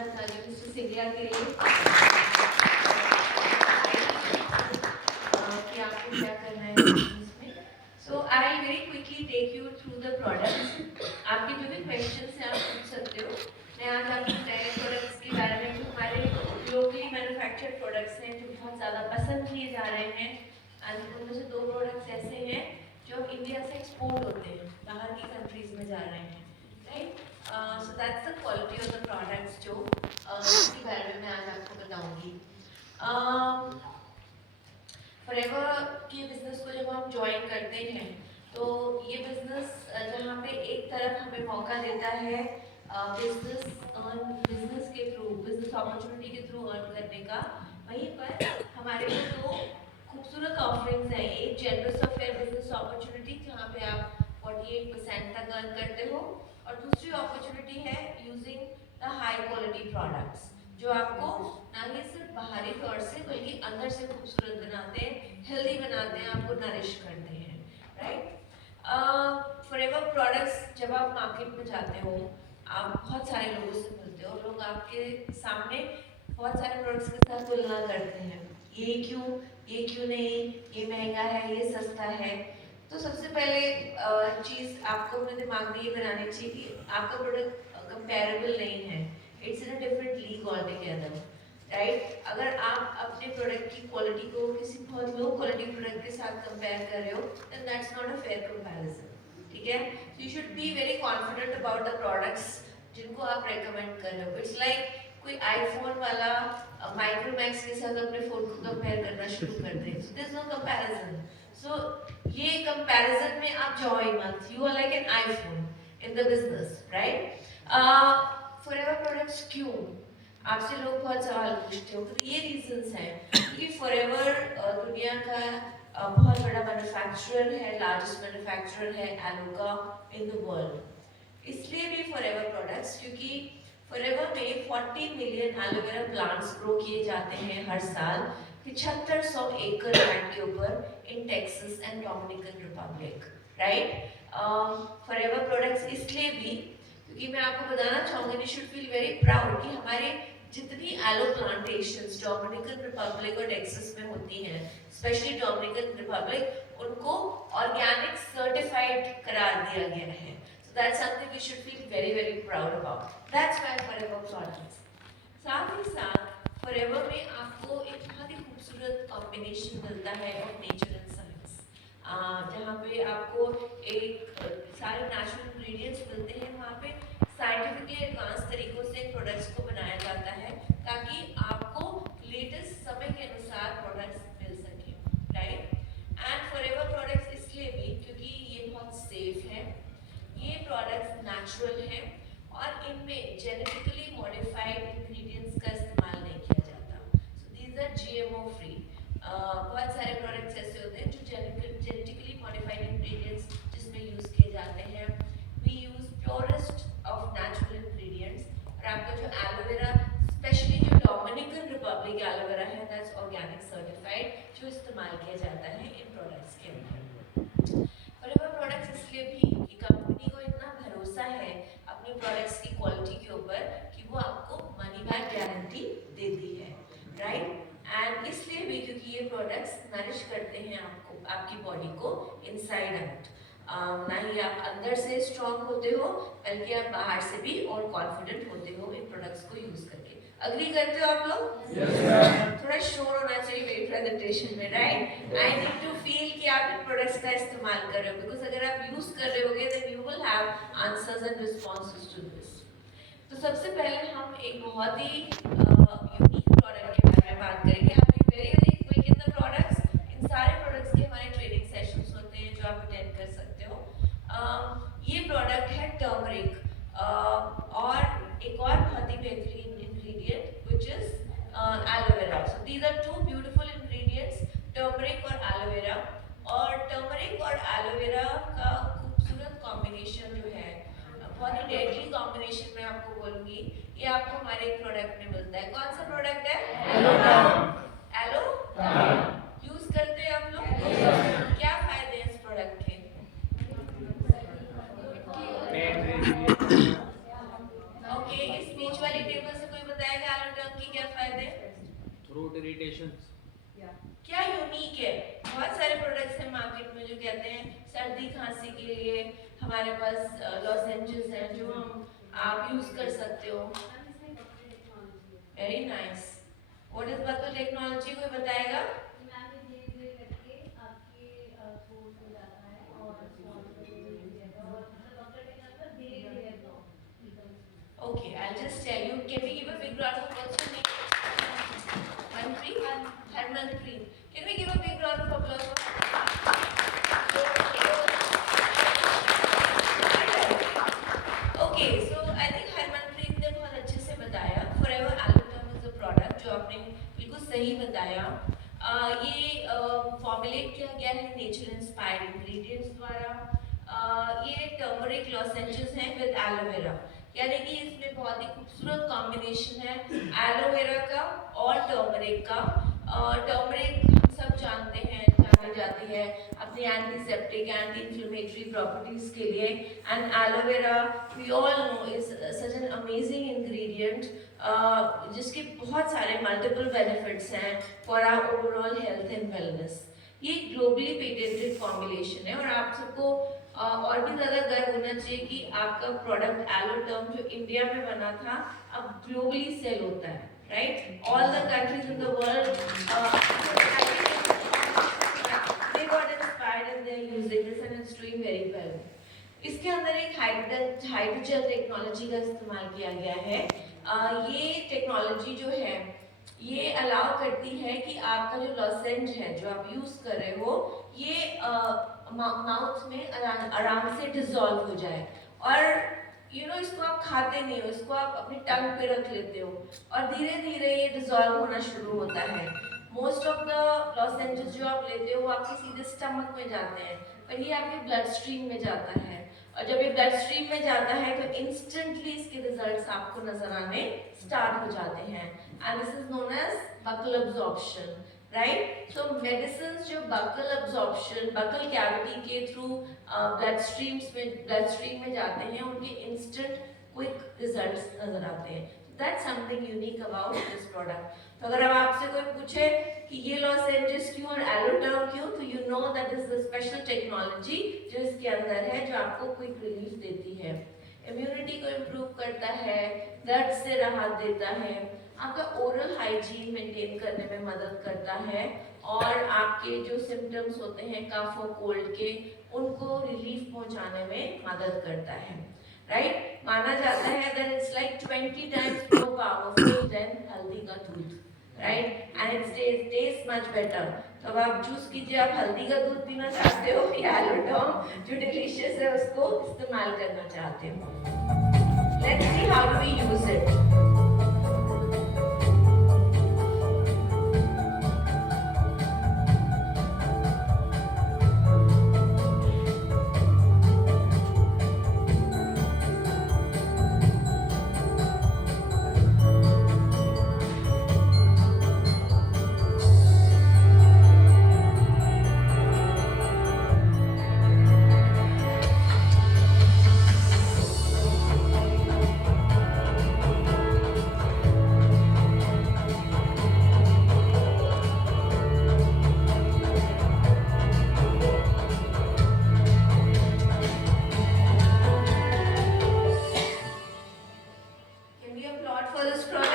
देना चाहती हूँ मिस्टर सिंधिया के लिए कि आपको क्या करना है इसमें। So I will very quickly take you through the products. आपके जो भी questions हैं आप पूछ सकते हो। मैं आज आपको नए products के बारे में, जो हमारे locally manufactured products हैं जो बहुत ज़्यादा पसंद किए जा रहे हैं, उनमें से 2 products ऐसे हैं जो इंडिया से एक्सपोर्ट होते हैं, बाहर की कंट्रीज में जा रहे हैं, right. So that's the quality of the products जो इसके बारे में मैं आज आपको बताऊंगी। फॉरएवर के बिजनेस को जब हम ज्वाइन करते हैं तो ये बिजनेस जहाँ पे एक तरफ हमें मौका देता है बिजनेस के थ्रू, बिजनेस अपॉर्चुनिटी के थ्रू अर्न करने का, वहीं पर हमारे को 2 खूबसूरत ऑफरिंग्स हैं। एक generous of fair business opportunity जहाँ पे आप 48% तक अर्न करते हो, और दूसरी अपॉर्चुनिटी है using the high quality products जो आपको ना ही सिर्फ बाहरी तौर से बल्कि अंदर से खूबसूरत बनाते हैं, हेल्दी बनाते हैं, आपको नरिश करते हैं, राइट। फॉरएवर प्रोडक्ट्स, जब आप मार्केट में जाते हो आप बहुत सारे लोगों से मिलते हो, लोग आपके सामने बहुत सारे प्रोडक्ट्स के साथ तुलना करते हैं, ये क्यों नहीं, ये महंगा है, ये सस्ता है। तो सबसे पहले चीज़ आपको अपने दिमाग में ये बनानी चाहिए कि आपका प्रोडक्ट कंपेरेबल नहीं है, it's in a different league all together, right. अगर आप अपने प्रोडक्ट की क्वालिटी को किसी बहुत लो क्वालिटी प्रोडक्ट के साथ कंपेयर कर रहे हो, then that's not a fair comparison, ठीक है। So you should be very confident about the products जिनको आप रेकमेंड कर रहे हो। इट्स लाइक कोई आईफोन वाला माइक्रोमैक्स के साथ अपने फोन को कंपेयर करना शुरू कर दे, so there is no comparison. So ये कंपैरिजन में आप जाओ ही मत, you are like an iPhone in the business, right. Forever products क्यों, आपसे लोग बहुत सवाल पूछते हो, तो ये रीजंस हैं क्योंकि फॉरएवर दुनिया का बहुत बड़ा मैन्युफैक्चरर है, लार्जेस्ट मैन्युफैक्चरर है एलो का इन द वर्ल्ड। इसलिए भी फॉरएवर प्रोडक्ट्स क्योंकि फॉरएवर में 40 मिलियन एलोवेरा प्लांट्स ग्रो किए जाते हैं हर साल 7500 एकड़ लैंड के ऊपर in Texas and Dominican Republic, right. Forever products इसलिए भी क्योंकि मैं आपको बताना चाहूँगी, you should feel very proud कि हमारे जितनी एलो प्लांटेशंस डोमिनिकन रिपब्लिक और टेक्सास में होती हैं, स्पेशली डोमिनिकन रिपब्लिक, उनको ऑर्गेनिक सर्टिफाइड करार दिया गया है। So that's something we should feel very very proud about. That's why Forever products. साथ ही साथ Forever में आपको एक बहुत ही खूबसूरत कॉम्बिनेशन मिलता है ऑफ नेचर एंड साइंस, जहाँ पे आपको एक सारे नेचुरल इंग्रेडिएंट्स मिलते हैं, वहाँ पे साइंटिफिकली एडवांस तरीकों से प्रोडक्ट्स को बनाया जाता है ताकि आपको लेटेस्ट समय के अनुसार प्रोडक्ट्स मिल सके, राइट। एंड फॉरएवर प्रोडक्ट्स इसलिए भी क्योंकि ये बहुत सेफ है, ये प्रोडक्ट्स नेचुरल हैं और इनमें जेनेटिकली मॉडिफाइड इंग्रेडिएंट्स का इस्तेमाल नहीं किया जाता। So these are GMO free. बहुत सारे प्रोडक्ट्स ऐसे होते हैं जो जेनेटिकली मॉडिफाइड इंग्रेडिएंट्स जिसमें यूज किए जाते हैं। We use purest of natural ingredients, और आपका जो एलोवेरा, स्पेशली जो डोमिनिकन रिपब्लिक एलोवेरा है, दैट्स ऑर्गेनिक सर्टिफाइड, जो इस्तेमाल किया जाता है इन प्रोडक्ट्स के अंदर। फॉरएवर प्रोडक्ट्स इसलिए भी कि कंपनी को इतना भरोसा है अपने प्रोडक्ट्स की क्वालिटी के ऊपर कि वो आपको मनी बैक गारंटी देती है, राइट। एंड इसलिए भी क्योंकि ये प्रोडक्ट्स नरिश करते हैं आपको, आपकी बॉडी को इनसाइड आउट। ना ही आप अंदर से स्ट्रॉन्ग होते हो बल्कि आप बाहर से भी और कॉन्फिडेंट होते हो इन प्रोडक्ट्स को यूज करके। अग्री करते हो आप लोग? yes, थोड़ा शोर होना चाहिए मेरी प्रेजेंटेशन में, right. I need to feel कि आप इन प्रोडक्ट्स का इस्तेमाल कर रहे हो, बिकॉज अगर आप यूज कर रहे होगे then you will have answers and responses to this. तो सबसे पहले हम एक बहुत ही यूनिक प्रोडक्ट के बारे में बात करेंगे। आप very very quick in the products, इन सारे प्रोडक्ट्स के हमारे ट्रेनिंग सेशंस होते हैं जो आप अटेंड कर सकते हो। ये प्रोडक्ट है टर्मरिक, और एक और बहुत ही बेहतरीन ingredient which is aloe vera. So these are 2 beautiful ingredients, turmeric और एलोवेरा। और टर्मरिक और एलोवेरा का खूबसूरत कॉम्बिनेशन जो है, बहुत ही डेडली कॉम्बिनेशन मैं आपको बोलूंगी, ये आपको हमारे एक प्रोडक्ट में मिलता है। कौन सा प्रोडक्ट है? एलो यूज करते हैं आप लोग? क्या फायदे हैं इस प्रोडक्ट के? ओके, इस बीच वाली टेबल से कोई बताएगा एलोटर्म की क्या फायदे? Throat irritations. क्या यूनिक है? बहुत सारे प्रोडक्ट्स हैं मार्केट में जो कहते हैं सर्दी खांसी के लिए हमारे पास लॉजेंजेस हैं जो आप यूज कर सकते हो। Very nice. What is buccal technology, कोई बताएगा? Okay, I'll just tell you. Can we give a big round of applause for Nick? Manpreet? Harmanpreet. Can we give a big round of applause for Okay, so I think Harmanpreet ने बहुत अच्छे से बताया. Forever Alloterm is a product जो आपने बिल्कुल सही बताया. ये फॉर्मुलेट किया गया है नेचर इंस्पायर्ड इंग्रेडिएंट्स द्वारा. ये टर्मरिक लॉजेंजेस हैं विद एलोवेरा, यानी कि इसमें बहुत ही खूबसूरत कॉम्बिनेशन है एलोवेरा का और टर्मरिक का. टर्मरिक हम सब जानते हैं, जानी जाती है अपनी एंटीसेप्टिक एंटी इन्फ्लेमेटरी प्रॉपर्टीज के लिए, and aloe vera we all know is such an amazing ingredient जिसके बहुत सारे मल्टीपल बेनिफिट्स हैं for our overall health and wellness. ये ग्लोबली पेटेंटेड फॉर्मुलेशन है और आप सबको और भी ज़्यादा गर्व होना चाहिए कि आपका प्रोडक्ट एलोटर्म जो इंडिया में बना था अब ग्लोबली सेल होता है, right? All the countries in the world they got inspired and they're using this and it's doing very well. इसके अंदर एक हाइड्रोजेल टेक्नोलॉजी का इस्तेमाल किया गया है. ये टेक्नोलॉजी जो है ये अलाउ करती है कि आपका जो लॉजेंज है जो आप यूज कर रहे हो ये माउथ में आराम से डिसॉल्व हो जाए और इसको आप खाते नहीं हो, इसको आप अपनी टंग पे रख लेते हो और धीरे धीरे ये डिसॉल्व होना शुरू होता है. मोस्ट ऑफ द लॉजेंजेस जो आप लेते हो वो आपके सीधे स्टमक में जाते हैं, पर ये आपके ब्लड स्ट्रीम में जाता है और जब ये ब्लड स्ट्रीम में जाता है तो इंस्टेंटली इसके रिजल्ट्स आपको नजर आने स्टार्ट हो जाते हैं. And this is known as buccal absorption, right? So medicine जो बकल अब्जॉर्प्शन बकल कैविटी के थ्रू ब्लड स्ट्रीम में जाते हैं उनके इंस्टेंट क्विक रिजल्ट्स नजर आते हैं. That's something unique about this product. तो अगर अब आपसे कोई पूछे कि ये लॉजेंजेस क्यों और एलोटर्म क्यों, तो you know that is the special technology जो इसके अंदर है जो आपको क्विक रिलीफ देती है, इम्यूनिटी को इम्प्रूव करता है, दर्द से राहत देता है, आपका ओरल हाइजीन मेंटेन करने में मदद करता है और आपके जो सिम्टम्स होते हैं कफ और कोल्ड के उनको रिलीफ पहुंचाने में मदद करता है, राइट? माना जाता है that it's like 20 times more powerful than हल्दी का दूध, right? And it tastes much better. तो अब आप चूज कीजिए, आप हल्दी का दूध पीना चाहते हो या एलोटर्म जो डिलीशियस है उसको इस्तेमाल करना चाहते हो. Let's see how do we use it. For this project.